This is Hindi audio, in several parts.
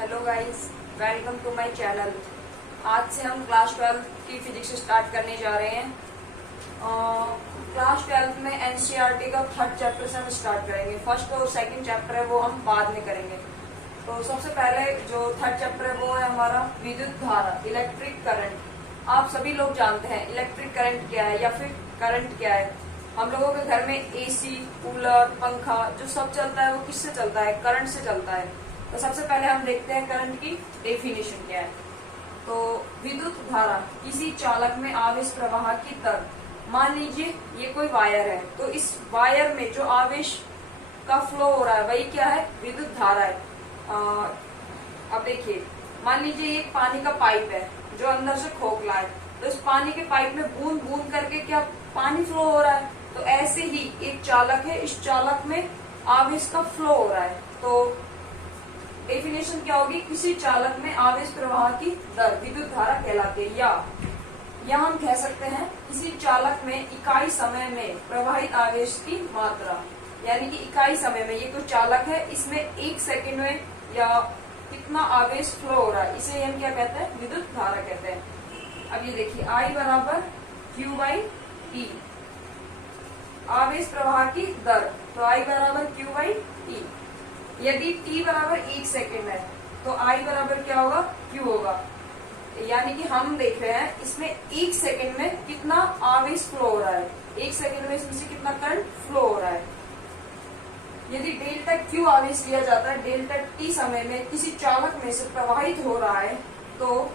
Hello guys, welcome to my channel. आज से हम क्लास 12 की फिजिक्स स्टार्ट करने जा रहे हैं। क्लास 12 में एनसीईआरटी का थर्ड चैप्टर से हम स्टार्ट करेंगे। फर्स्ट और सेकंड चैप्टर है वो हम बाद में करेंगे। तो सबसे पहले जो थर्ड चैप्टर है वो है हमारा विद्युत धारा, इलेक्ट्रिक करंट। आप सभी लोग जानते हैं इलेक्ट्रिक करंट क्या है या फिर करंट क्या है। हम लोगों के घर में एसी, कूलर, पंखा जो सब चलता है वो किससे चलता है? करंट से चलता है। तो सबसे पहले हम देखते हैं करंट की डेफिनेशन क्या है। तो विद्युत धारा किसी चालक में आवेश प्रवाह की दर। मान लीजिए ये कोई वायर है, तो इस वायर में जो आवेश का फ्लो हो रहा है वही क्या है? विद्युत धारा है। अब देखिए, मान लीजिए ये एक पानी का पाइप है जो अंदर से खोखला है, तो इस पानी के पाइप में बूंद बूंद करके क्या पानी फ्लो हो रहा है। तो ऐसे ही एक चालक है, इस चालक में आवेश का फ्लो हो रहा है। तो डेफिनेशन क्या होगी? किसी चालक में आवेश प्रवाह की दर विद्युत धारा कहलाती है। या हम कह सकते हैं किसी चालक में इकाई समय में प्रवाहित आवेश की मात्रा। यानी कि इकाई समय में ये कोई चालक है, इसमें एक सेकंड में या कितना आवेश फ्लो हो रहा है, इसे हम क्या कहते हैं? विद्युत धारा कहते हैं। अब ये देखिए, I बराबर Q बाई T, आवेश प्रवाह की दर। तो I बराबर Q बाई T। यदि t बराबर 1 सेकेंड है तो I बराबर क्या होगा? Q होगा। यानी कि हम देख रहे हैं इसमें 1 सेकेंड में कितना आवेश फ्लो हो रहा है, 1 सेकेंड में इसमें से कितना करंट फ्लो हो रहा है। यदि डेल्टा Q आवेश लिया जाता है डेल्टा t समय में किसी चालक में से प्रवाहित हो रहा है, तो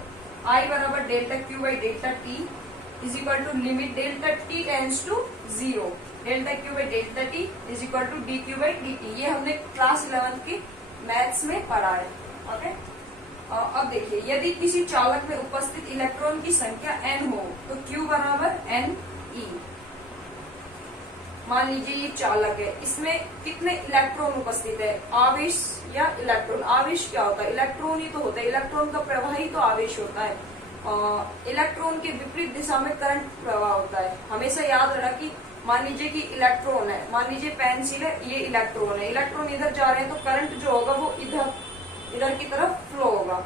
I बराबर delta Q by delta t is equal to limit delta t tends to 0, delta Q by delta t is equal to D Q by D T. ये हमने क्लास 11 की मैथ्स में पढ़ा है। ओके, अब देखिए, यदि किसी चालक में उपस्थित इलेक्ट्रॉन की संख्या n हो तो Q बराबर n e। मान लीजिए ये चालक है, इसमें कितने इलेक्ट्रॉन उपस्थित है? आवेश या इलेक्ट्रॉन? आवेश क्या होता है? इलेक्ट्रॉन ही तो होता है। इलेक्ट्रॉन का प्रवाह ही तो आवेश होता है। इलेक्ट्रॉन के विपरीत दिशा में करंट प्रवाह होता है। हमेशा याद रखना कि मान लीजिए कि इलेक्ट्रॉन है, मान लीजिए पेंसिल है, ये इलेक्ट्रॉन है, इलेक्ट्रॉन इधर जा रहे हैं तो करंट जो होगा वो इधर की तरफ फ्लो होगा।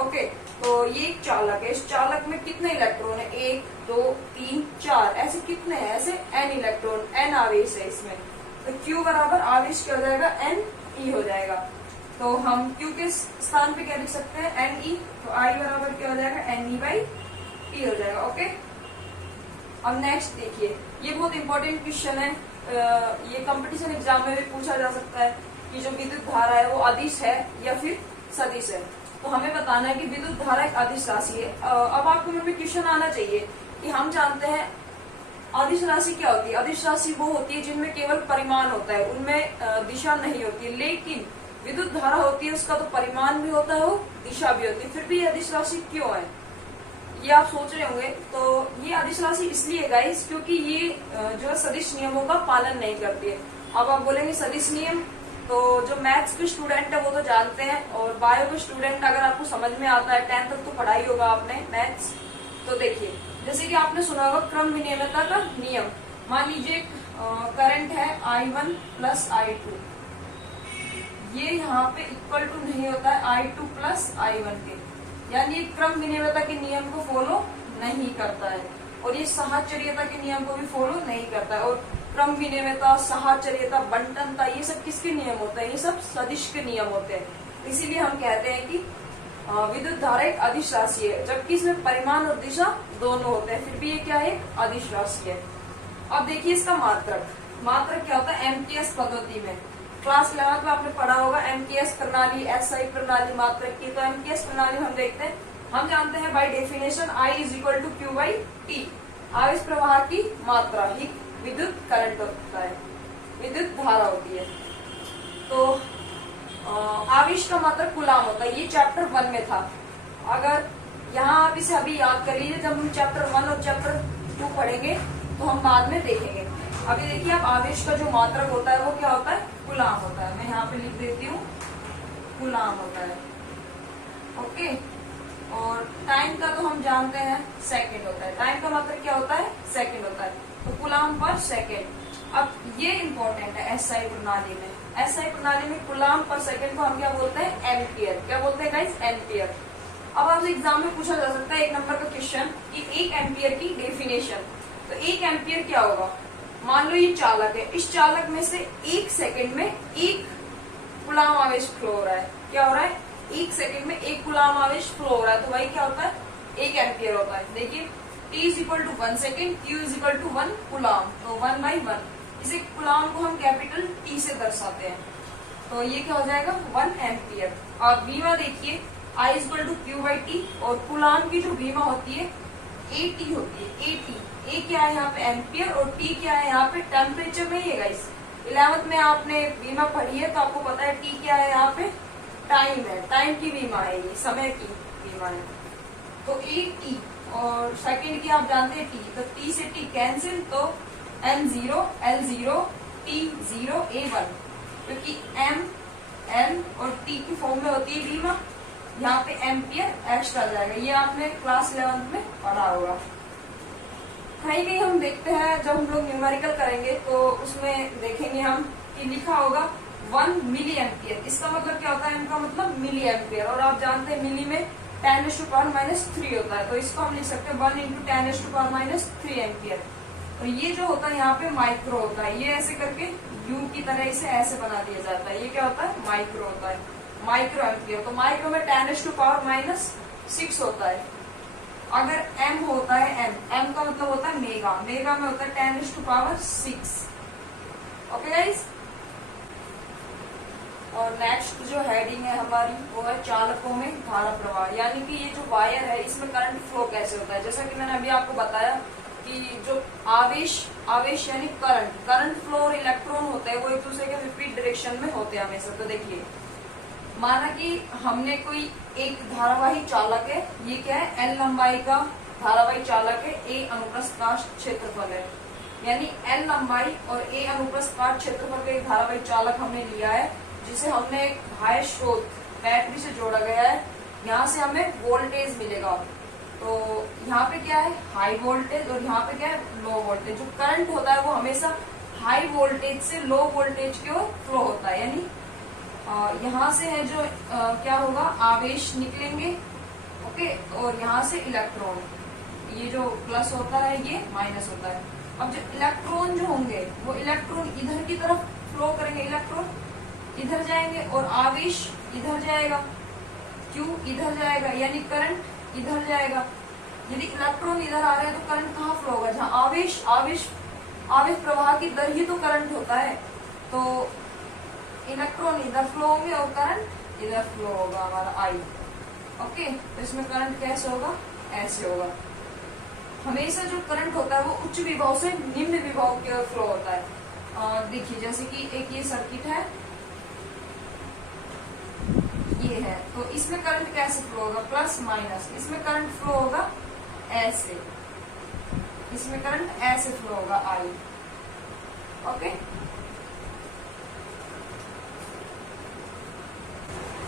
ओके, तो ये एक चालक है, इस चालक में कितने इलेक्ट्रॉन है? 1 2 3 4, ऐसे कितने हैं? ऐसे n इलेक्ट्रॉन, n आवेश है इसमें। तो Q बराबर आवेश क्या हो जाएगा? n e हो जाएगा। तो हम Q के स्थान पे क्या लिख सकते हैं? n e। तो I बराबर क्या हो जाएगा? n e बाई t हो जाएगा। ओके, अब नेक्स्ट देखिए, ये बहुत इंपॉर्टेंट क्वेश्चन है। ये कंपटीशन एग्जाम में भी पूछा जा सकता है कि जो विद्युत धारा है वो अदिश है या फिर सदिश है। तो हमें बताना है कि विद्युत धारा एक अदिश राशि है। अब आपको में क्वेश्चन आना चाहिए कि हम जानते हैं अदिश राशि क्या होती है। अदिश राशि वो होती है जिनमें केवल परिमाण होता है, उनमें दिशा नहीं होती है। लेकिन विद्युत धारा होती है, उसका तो परिमाण भी होता है और दिशा भी होती है। फिर भी ये अदिश राशि क्यों है, ये आप सोच रहे होंगे। तो ये अदिश राशि इसलिए गाइस क्योंकि ये जो है सदिश नियमों का पालन नहीं करती है। अब आप बोलेंगे सदिश नियम, तो जो मैथ्स के स्टूडेंट है वो तो जानते हैं, और बायो के स्टूडेंट अगर आपको समझ में आता है, 10th तक तो पढ़ाई होगा आपने मैथ्स। तो देखिए, जैसे कि आपने सुना होगा क्रम विनियमता का नियम। मान लीजिए करंट है I1 प्लस I2, ये यहाँ पे इक्वल टू नहीं होता है I2 प्लस I1 के, यानी क्रम विनियमता के नियम को फॉलो नहीं करता है, और ये साहचर्यता के नियम को भी फॉलो नहीं करता है। और क्रम विनियमता, साहचर्यता, बंटनता, ये सब किसके नियम होते हैं? ये सब सदिश के नियम होते हैं। इसीलिए हम कहते हैं कि विद्युत धारा एक अदिश राशि है, जबकि इसमें परिमाण और दिशा दोनों होते हैं, फिर भी ये क्या है? अदिश राशि है। अब देखिए इसका मात्रक क्या होता है एमकेएस पद्धति में। क्लास 11 में आपने पढ़ा होगा एमकेएस प्रणाली, एसआई प्रणाली मात्रक की। तो एमकेएस प्रणाली हम देखते हैं, हम जानते हैं by definition I is equal to Q by T, आवेश प्रवाह की मात्रा ही विद्युत करंट होता है, विद्युत धारा होती है। तो आवेश का मात्रक कूलाम होता है, ये चैप्टर 1 में था। अगर यहाँ आप इसे अभी याद कर लीजिए, जब हम चैप्टर 1 और चैप्टर 2 पढ़ेंगे तो हम बाद में देखेंगे। अभी देखिए, आप आवेश का जो मात्रक होता है वो क्या होता है? कूलाम होता है। मैं यहाँ पे लिख देती हूँ, कूलाम होता है। ओके, और टाइम का तो हम जानते हैं सेकंड होता है। टाइम का मात्रक क्या होता है? सेकंड होता है। तो कूलाम पर सेकंड। अब ये इंपॉर्टेंट है एसआई प्रणाली में। एसआई प्रणाली में कूलाम पर सेकंड को हम क्या बोलते हैं? एम्पियर। क्या बोलते हैं गाइस? एम्पियर। अब आपसे एग्जाम में पूछा जा सकता है 1 नंबर का क्वेश्चन कि 1 एम्पियर की डेफिनेशन। तो 1 एम्पियर क्या होगा? मान लो ये चालक है, इस चालक में से 1 सेकंड में 1 कूलाम आवेश फ्लो हो रहा है। क्या हो रहा है? 1 सेकंड में 1 कूलाम आवेश फ्लो हो रहा है, तो भाई क्या होता है? 1 एम्पियर होता है। देखिए t is equal to 1 second, q is equal to 1 coulomb, तो 1/1। इसे कूलाम को हम कैपिटल T से दर्शाते हैं, तो ये क्या हो जाएगा? 1 एम्पियर। और बीमा देखिए I is equal to q/t, और कूलाम की जो बीमा होती है AT होती है, AT। A क्या है यहाँ पे? एम्पियर, और T क्या है यहाँ पे? टेम्परेचर में ही है गाइस। 11th में आपने बीमा पढ़ी है तो आपको पता है T क्या है यहाँ पे? टाइम है, टाइम की बीमा है, ये समय की बीमा है। तो AT और सेकंड की आप जानते हैं T, तो T से T कैंसिल, तो M0 L0 T0 A1, क्योंकि M L और T की फॉर्म में होती है बीमा, यहाँ पे एम्पियर एक्स्ट्रा जाएगा। ये आपने क्लास 11th में पढ़ा होगा। कहीं कहीं हम देखते हैं जब हम लोग न्यूमेरिकल करेंगे तो उसमें देखेंगे हम कि लिखा होगा 1 मिली एम्पियर। इसका मतलब क्या होता है? इनका मतलब मिली एम्पियर, और आप जानते हैं मिली में 10⁻³ होता है, तो इसको हम लिख सकते हैं 1 × 10⁻³ एम्पियर। और ये जो होता है यहाँ पे माइक्रो होता है, ये ऐसे करके यू की तरह इसे ऐसे बना दिया जाता है, ये क्या होता है? माइक्रो होता है, माइक्रो एम्पियर। तो माइक्रो में 10⁻⁻6 होता है। अगर m होता है m का मतलब होता है मेगा, मेगा में होता है 10⁻6। Okay guys. और नेक्स्ट जो हेडिंग है हमारी वो है चालकों में धारा प्रवाह, यानी कि ये जो वायर है इसमें करंट फ्लो कैसे होता है। जैसा कि मैंने अभी आपको बताया कि जो आवेश यानी करंट फ्लो और इलेक्ट्रॉन होते हैं वो एक दूसरे के विपरीत डायरेक्शन में होते हैं हमेशा। तो देखिए माना कि हमने कोई एक धारावाही चालक है, ये क्या है? L लंबाई का धारावाही चालक है, A अनुप्रस्थ काट क्षेत्रफल है, यानी L लंबाई और A अनुप्रस्थ काट क्षेत्रफल का एक धारावाही चालक हमने लिया है, जिसे हमने एक बाह्य स्रोत बैटरी से जोड़ा गया है। यहाँ से हमें वोल्टेज मिलेगा, तो यहाँ पे क्या है? हाई वोल्टेज, और यहाँ पे क्या है? Low voltage. जो करंट होता है वो हमेशा हाई वोल्टेज से लो वोल्टेज की ओर फ्लो होता है, यानी यहाँ से है जो क्या होगा? आवेश निकलेंगे, ओके, और यहाँ से इलेक्ट्रॉन, ये जो प्लस होता है ये माइनस होता है। अब जो इलेक्ट्रॉन जो होंगे वो इलेक्ट्रॉन इधर की तरफ फ्लो करेंगे, इलेक्ट्रॉन इधर जाएंगे और आवेश इधर जाएगा, Q इधर जाएगा, यानी करंट इधर जाएगा। यदि इलेक्ट्रॉन इधर आ रहे हैं तो करंट कहाँ फ्लो होगा? जहाँ आवेश प्रवाह की दर ही तो करंट होता है, तो इलेक्ट्रॉन इधर फ्लो होंगे और करंट इधर फ्लो होगा हमारा I। ओके, तो इसमें करंट कैसे होगा? ऐसे होगा। हमेशा जो करंट होता है वो उच्च विभव से निम्न विभव की ओर फ्लो होता है। देखिए जैसे कि एक ये सर्किट है, ये है, तो इसमें करंट कैसे फ्लो होगा? Plus minus. इसमें करंट फ्लो होगा ऐसे, इसमें करंट ऐसे फ्लो होगा I। ओके,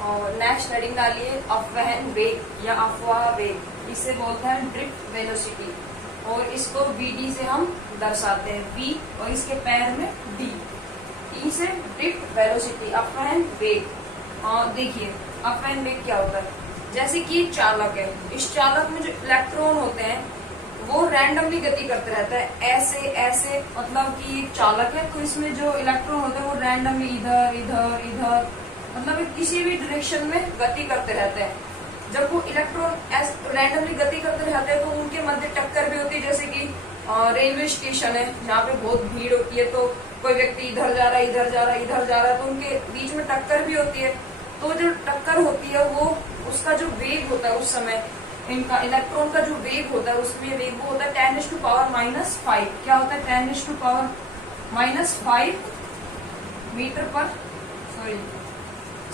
और नेक्स्ट हेडिंग डालिए अपवहन वेग या अफवाह वेग, इसे बोलते हैं ड्रिफ्ट वेलोसिटी, और इसको Vd से हम दर्शाते हैं, V और इसके पैर में D। E से ड्रिफ्ट वेलोसिटी, अपवहन वेग। देखिए अपवहन वेग क्या होता है? जैसे कि चालक है, इस चालक में जो इलेक्ट्रॉन होते हैं वो रैंडमली गति करते रहता है, ऐसे ऐसे, मतलब कि एक चालक है तो इसमें जो इलेक्ट्रॉन होते हैं वो रैंडमली इधर इधर इधर, मतलब किसी भी डायरेक्शन में गति करते रहते हैं। जब वो इलेक्ट्रॉन रैंडमली गति करते रहते हैं तो उनके मध्य टक्कर भी होती है। जैसे कि रेलवे स्टेशन है जहाँ पे बहुत भीड़ होती है, तो कोई व्यक्ति इधर जा रहा है, इधर जा रहा है, इधर जा रहा है, तो उनके बीच में टक्कर भी होती है। तो जो टक्कर होती है वो उसका जो वेग होता है उस समय, इनका इलेक्ट्रॉन का जो वेग होता है उसमें वेग वो होता है 10⁻⁵। क्या होता है? 10⁻⁵ मीटर पर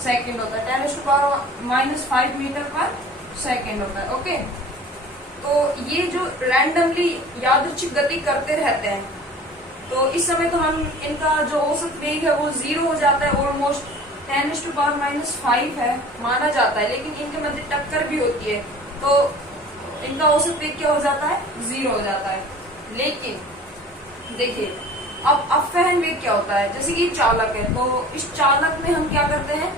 सेकंड होता है, 10⁻⁵ मीटर पर सेकंड होता है। ओके, तो ये जो रैंडमली यादृच्छिक गति करते रहते हैं, तो इस समय तो हम इनका जो औसत वेग है वो 0 हो जाता है, ऑलमोस्ट 10⁻⁵ है माना जाता है, लेकिन इनके मध्य टक्कर भी होती है तो इनका औसत वेग क्या हो जाता है? 0 हो जाता है। लेकिन देखिए अब अपवहन वेग क्या होता है? जैसे कि चालक है, तो इस चालक में हम क्या करते हैं?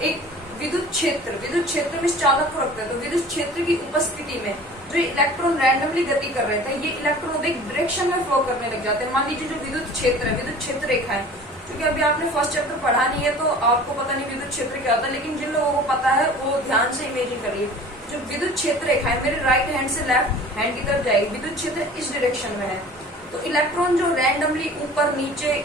एक विद्युत क्षेत्र में चालक को रखते हैं, तो विद्युत क्षेत्र की उपस्थिति में जो इलेक्ट्रॉन रैंडमली गति कर रहे थे, ये इलेक्ट्रॉन एक डायरेक्शन में फ्लो करने लग जाते हैं। मान लीजिए जो विद्युत क्षेत्र रेखा है, क्योंकि अभी आपने फर्स्ट चैप्टर पढ़ा नहीं है तो आपको पता नहीं विद्युत क्षेत्र क्या होता है, लेकिन जिन लोगों को पता है वो ध्यान से इमेजिन करिए। जो विद्युत क्षेत्र रेखा है मेरे राइट हैंड से लेफ्ट हैंड की तरफ जाएगी, विद्युत क्षेत्र इस डायरेक्शन में है, तो इलेक्ट्रॉन जो रैंडमली ऊपर नीचे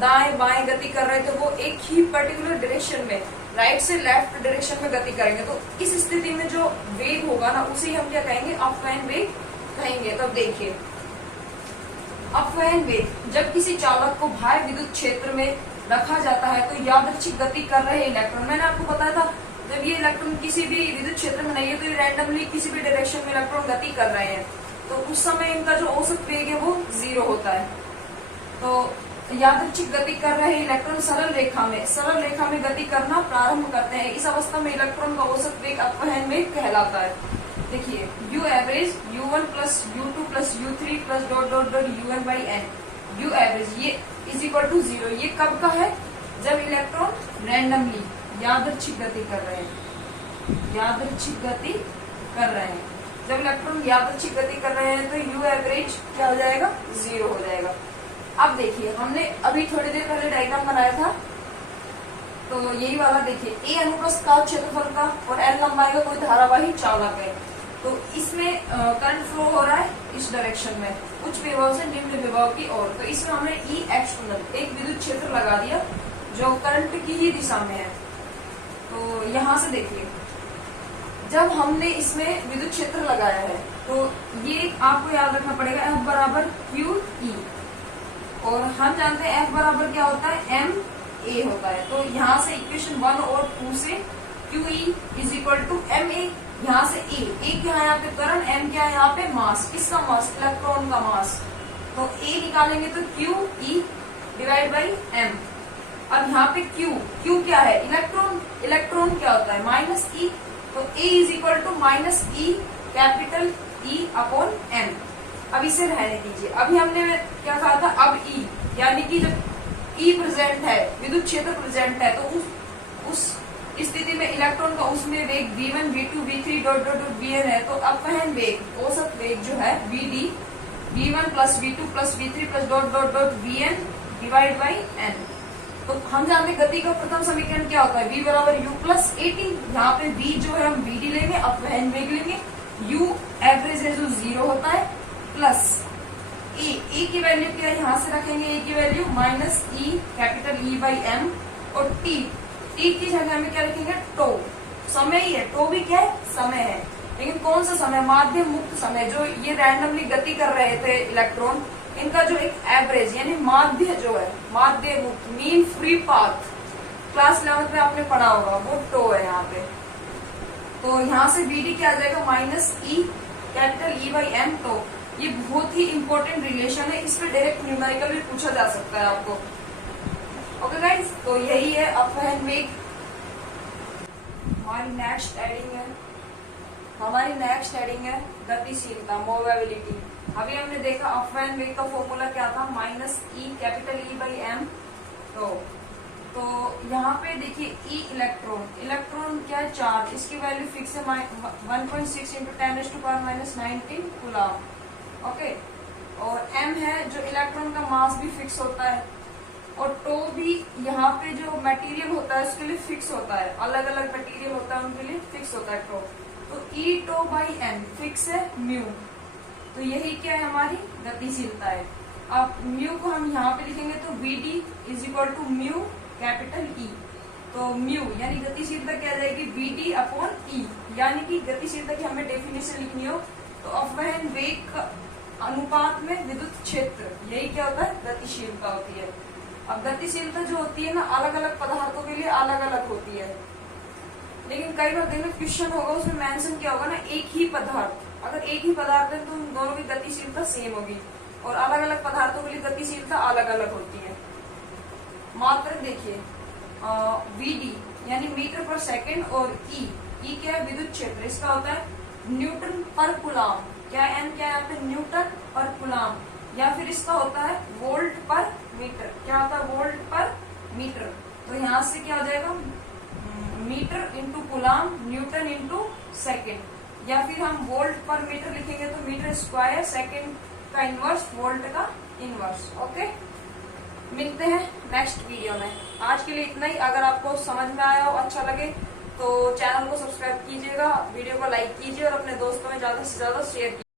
दाएं बाएं गति कर रहे थे वो एक ही पर्टिकुलर डायरेक्शन में राइट से लेफ्ट डायरेक्शन में गति करेंगे। तो इस स्थिति में जो वेग होगा ना उसे हम क्या कहेंगे, अपवहन वेग कहेंगे। तब देखिए अपवहन वेग, जब किसी चालक को बाह्य विद्युत क्षेत्र में रखा जाता है तो यादृच्छिक गति कर रहे इलेक्ट्रॉन, मैंने आपको बताया था जब ये इलेक्ट्रॉन किसी भी विद्युत क्षेत्र में नहीं है तो ये रैंडमली किसी भी डायरेक्शन में इलेक्ट्रॉन गति कर रहे हैं, तो उस समय इनका जो औसत वेग है वो 0 होता है। तो यादृच्छिक गति कर रहे इलेक्ट्रॉन सरल रेखा में गति करना प्रारंभ करते हैं। इस अवस्था में इलेक्ट्रॉन का औसत वेग अपवहन वेग कहलाता है। देखिए u average u1 plus u2 plus u3 plus dot dot dot un by n, u average ये इज इक्वल टू 0। ये कब का है, जब इलेक्ट्रॉन रैंडमली यादृच्छिक गति कर रहे हैं, जब इलेक्ट्रॉन यादृच्छिक गति कर रहे हैं तो u एवरेज क्या हो जाएगा, 0 हो जाएगा। अब देखिए हमने अभी थोड़ी देर पहले डायग्राम बनाया था, तो यही वाला देखिए a अनुप्रस्थ काट क्षेत्रफल का और l लंबाई का कोई धारावाही चालक है, तो इसमें करंट फ्लो हो रहा है इस डायरेक्शन में उच्च विभव से निम्न विभव की ओर। तो इसमें हमने ई एक्सटर्नल एक विद्युत क्षेत्र लगा दिया जो करंट की ही दिशा में है। तो यहाँ से देखिए जब हमने इसमें विद्युत क्षेत्र लगाया है तो ये आपको याद रखना पड़ेगा F बराबर क्यू ई, और हम जानते हैं F बराबर क्या होता है, एम ए होता है। तो यहाँ से इक्वेशन 1 और 2 से Q E is equal to M A, यहाँ से ए क्या है यहाँ पे करंट, एम क्या है यहाँ पे मास, किसका मास, इलेक्ट्रॉन का मास। तो ए निकालेंगे तो Q E divide by M. अब यहाँ पे क्यू क्या है, इलेक्ट्रॉन क्या होता है, माइनस ई, तो A is equal to minus E capital E upon M. अब इसे रहने दीजिए। अभी हमने क्या कहा था, अब ई यानी कि जब ई प्रेजेंट है, विद्युत क्षेत्र प्रेजेंट है, तो उस स्थिति में इलेक्ट्रॉन का उसमें वेग v1 v2 v3 dot dot dot vn है, तो अपवहन वेग औसत वेग जो है vd v1 plus v2 plus v3 plus dot dot dot vn divide by n। तो हम जानते गति का प्रथम समीकरण क्या होता है, v बराबर u प्लस at। यहाँ पे v जो है हम vd लेंगे, अपवहन वेग लेंगे, u एवरेज है जो 0 होता है, प्लस ए की वैल्यू क्या है, यहाँ से रखेंगे ए की value minus E capital E by M, और टी की जगह में क्या रखेंगे, टो, समय ही है, टो भी क्या है, समय है, लेकिन कौन सा समय, माध्य मुक्त समय। जो ये रैंडमली गति कर रहे थे इलेक्ट्रॉन, इनका जो एक एवरेज यानी माध्य जो है, माध्य मुक्त मीन फ्री पाथ, क्लास 11 में आपने पढ़ा होगा, वो टो है यहाँ पे। तो यहाँ से बीडी क्या आ जाएगा, minus E capital E by M. तो ये बहुत ही इंपॉर्टेंट रिलेशन है, इस पर डायरेक्ट न्यूमेरिकल भी पूछा जा सकता है आपको। ओके गाइस, तो यही है अपवहन वेग। हमारी नेक्स्ट हेडिंग है गतिशीलता, मोबिलिटी। अभी हमने देखा अपवहन वेग का फॉर्मूला क्या था, minus E capital E by M. तो यहाँ पे देखिए ई इलेक्ट्रॉन क्या है, चार्ज, इसकी वैल्यू फिक्स है 1.6 इंटू 10⁻⁻⁹ कूलम। ओके, और m है जो इलेक्ट्रॉन का मास भी फिक्स होता है, और टो भी यहाँ पे जो मटेरियल होता है उसके लिए फिक्स होता है, अलग अलग मटेरियल होता है उनके लिए फिक्स होता है टो। तो ई टो बाई एन फिक्स है म्यू, तो यही क्या है, हमारी गतिशीलता है। अब म्यू को हम यहाँ पे लिखेंगे तो V D is equal to mu capital E. तो म्यू यानी गतिशीलता क्या जाएगी, वी डी अपॉन ई, यानी कि गतिशीलता की हमें डेफिनेशन लिखनी हो तो अपवहन वेग अनुपात में विद्युत क्षेत्र, यही क्या होता है, गतिशीलता होती है। अब गतिशीलता जो होती है ना, अलग अलग पदार्थों के लिए अलग अलग होती है, लेकिन कई बार देखो क्वेश्चन होगा उसमें मेंशन क्या होगा ना, एक ही पदार्थ, अगर एक ही पदार्थ है तो उन दोनों की गतिशीलता सेम होगी, और अलग अलग पदार्थों के लिए गतिशीलता अलग अलग होती है। मात्र देखिए वीडी यानी मीटर पर सेकेंड, और ई क्या है, विद्युत क्षेत्र, इसका होता है न्यूटन पर कूलम। क्या एम क्या है यहाँ पे, न्यूटन पर कूलम, या फिर इसका होता है वोल्ट पर मीटर। क्या होता है, वोल्ट पर मीटर। तो यहाँ से क्या हो जाएगा, metre into coulomb, newton into second, या फिर हम वोल्ट पर मीटर लिखेंगे तो मीटर स्क्वायर, सेकेंड का इनवर्स, वोल्ट का इनवर्स। ओके, मिलते हैं नेक्स्ट वीडियो में। आज के लिए इतना ही। अगर आपको समझ में आया हो, अच्छा लगे तो चैनल को सब्सक्राइब कीजिएगा, वीडियो को लाइक कीजिए और अपने दोस्तों में ज्यादा से ज्यादा शेयर कीजिए।